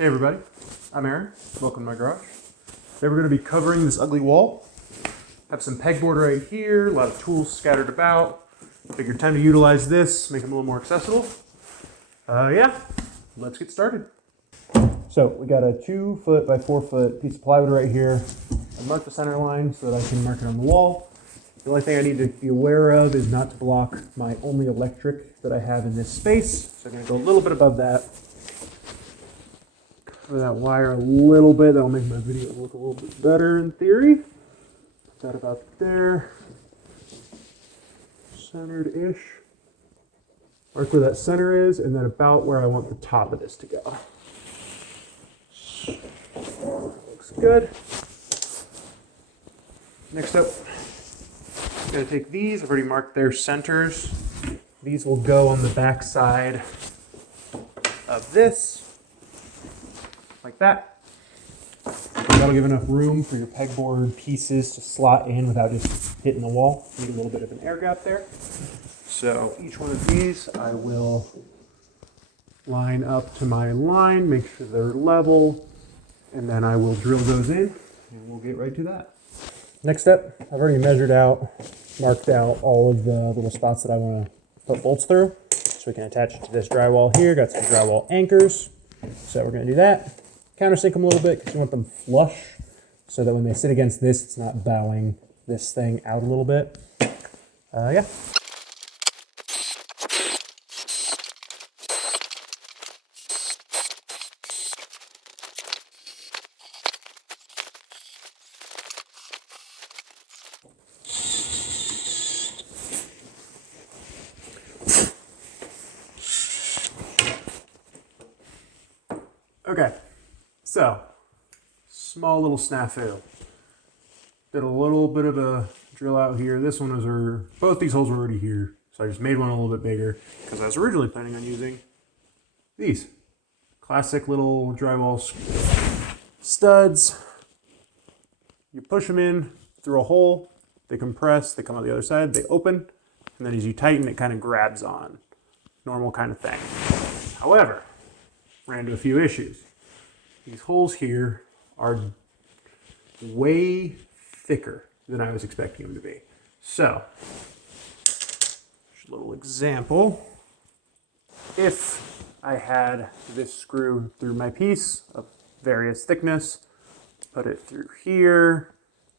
Hey everybody, I'm Aaron. Welcome to my garage. Today we're going to be covering this ugly wall. Have some pegboard right here, a lot of tools scattered about. Figured time to utilize this, make them a little more accessible. Yeah, let's get started. So we got a 2 foot by 4 foot piece of plywood right here. I marked the center line so that I can mark it on the wall. The only thing I need to be aware of is not to block my only electric that I have in this space. So I'm going to go a little bit above that. Cover that wire a little bit. That'll make my video look a little bit better in theory. Put that about there. Centered-ish. Mark where that center is, and then about where I want the top of this to go. Looks good. Next up, I'm going to take these. I've already marked their centers. These will go on the back side of this, like that. That'll give enough room for your pegboard pieces to slot in without just hitting the wall. Need a little bit of an air gap there. So each one of these I will line up to my line, make sure they're level, and then I will drill those in, and we'll get right to that. Next step, I've already measured out, marked out all of the little spots that I want to put bolts through, so we can attach it to this drywall here. Got some drywall anchors, so we're going to do that. Countersink them a little bit because you want them flush, so that when they sit against this, it's not bowing this thing out a little bit. Yeah. Okay, so small little snafu. Did a little bit of a drill out here. This one was, both these holes were already here, so I just made one a little bit bigger because I was originally planning on using these classic little drywall studs. You push them in through a hole, they compress, they come out the other side, they open, and then as you tighten, it kind of grabs on. Normal kind of thing. However, ran into a few issues. These holes here are way thicker than I was expecting them to be. So, just a little example. If I had this screw through my piece of various thickness, put it through here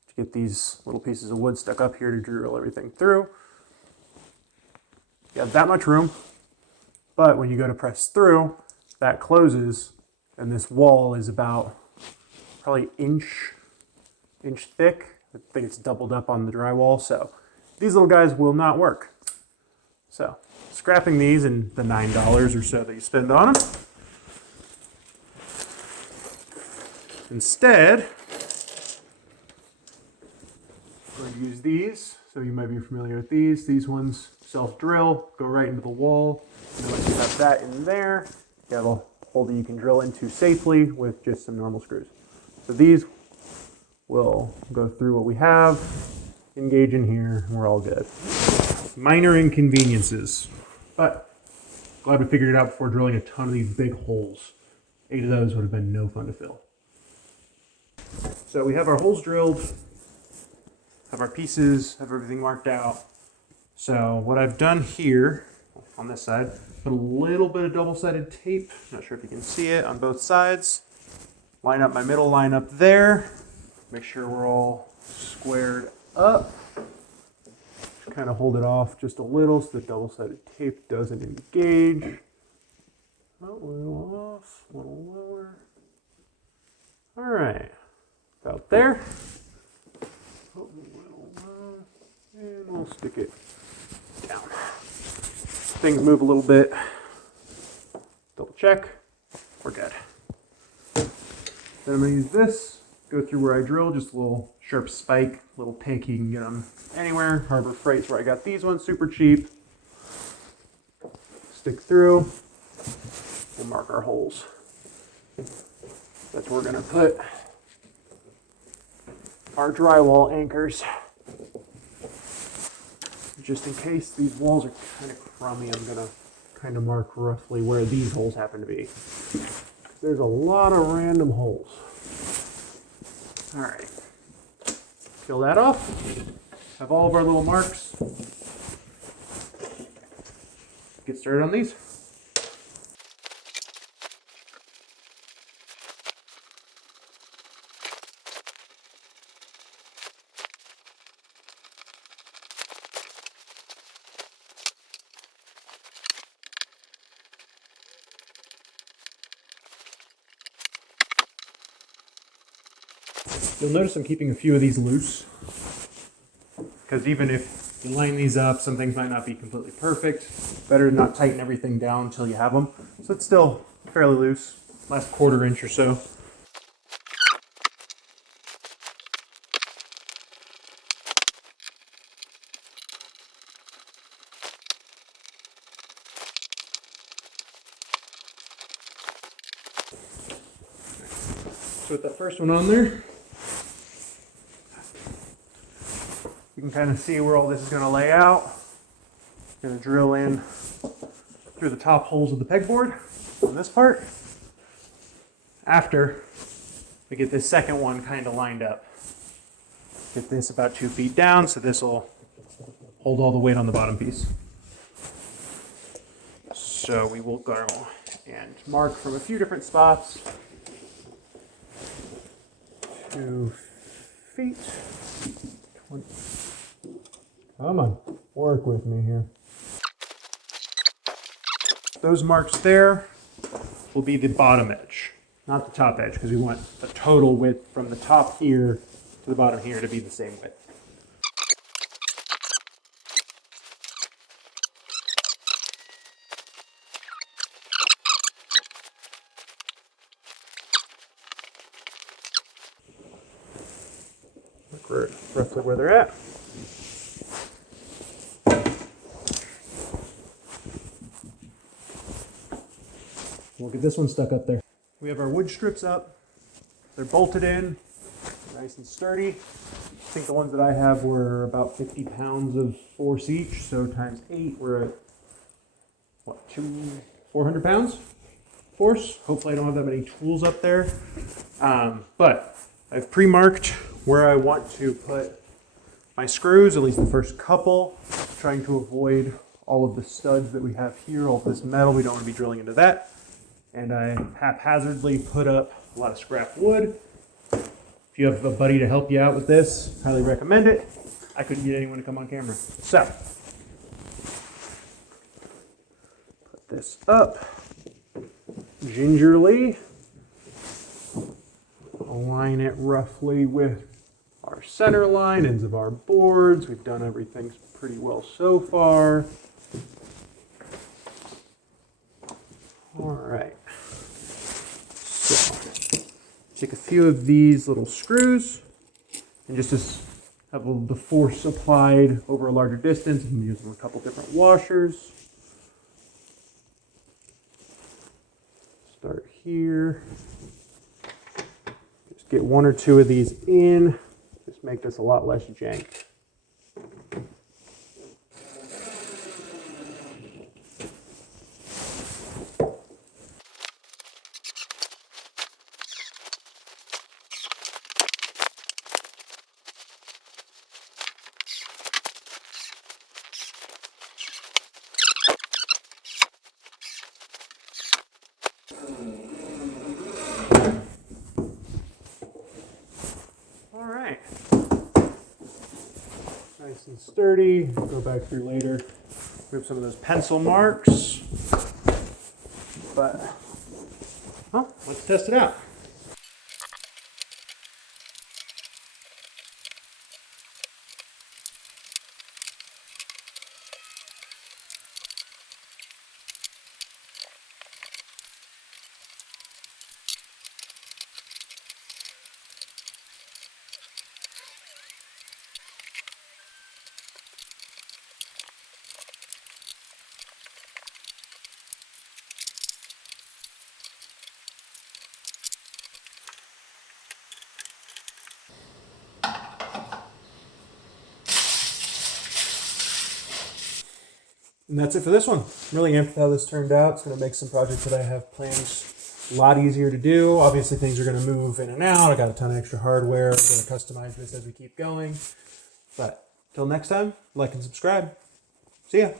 to get these little pieces of wood stuck up here to drill everything through. You have that much room, but when you go to press through, that closes, and this wall is about probably inch thick. I think it's doubled up on the drywall, so these little guys will not work. So, scrapping these and the $9 or so that you spend on them. Instead, I'm going to use these. So you might be familiar with these. These ones self-drill, go right into the wall. And once you have that in there, you have a hole that you can drill into safely with just some normal screws. So these will go through what we have, engage in here, and we're all good. Minor inconveniences, but glad we figured it out before drilling a ton of these big holes. 8 of those would have been no fun to fill. So we have our holes drilled, have our pieces, have everything marked out. So what I've done here on this side, put a little bit of double-sided tape, not sure if you can see it, on both sides. Line up my middle line up there. Make sure we're all squared up. Just kind of hold it off just a little so the double-sided tape doesn't engage. A little off, a little lower. All right, about there. A little low, and we'll stick it down. Things move a little bit. Double check. We're good. Then I'm going to use this. Go through where I drill. Just a little sharp spike. Little pick. You can get them anywhere. Harbor Freight's where I got these ones. Super cheap. Stick through. We'll mark our holes. That's where we're going to put our drywall anchors. Just in case these walls are kind of crummy, I'm going to kind of mark roughly where these holes happen to be. there's a lot of random holes. All right, peel that off. Have all of our little marks. Get started on these. You'll notice I'm keeping a few of these loose, because even if you line these up, some things might not be completely perfect. Better to not tighten everything down until you have them. So it's still fairly loose, last quarter inch or so. So with that first one on there, you can kind of see where all this is going to lay out. I'm going to drill in through the top holes of the pegboard on this part after we get this second one kind of lined up. Get this about 2 feet down, so this will hold all the weight on the bottom piece. So we will go and mark from a few different spots. 2 feet. 20. Come on, work with me here. Those marks there will be the bottom edge, not the top edge, because we want the total width from the top here to the bottom here to be the same width. Look roughly where they're at. We'll get this one stuck up there. We have our wood strips up. They're bolted in, nice and sturdy. I think the ones that I have were about 50 pounds of force each, so times 8, we're at, what, 400 pounds force? Hopefully I don't have that many tools up there. But I've pre-marked where I want to put my screws, at least the first couple, trying to avoid all of the studs that we have here, all of this metal. We don't want to be drilling into that. And I haphazardly put up a lot of scrap wood. If you have a buddy to help you out with this, highly recommend it. I couldn't get anyone to come on camera. So, put this up gingerly. Align it roughly with our center line, ends of our boards. We've done everything pretty well so far. All right. So, take a few of these little screws and just have the force applied over a larger distance. I'm using a couple different washers. Start here. Just get 1 or 2 of these in. Just make this a lot less jank. All right, nice and sturdy. Go back through later. We have some of those pencil marks, but let's test it out. And that's it for this one. I'm really amped how this turned out. It's going to make some projects that I have plans A lot easier to do. Obviously, things are going to move in and out. I got a ton of extra hardware. I'm going to customize this as we keep going. But till next time, like and subscribe. See ya.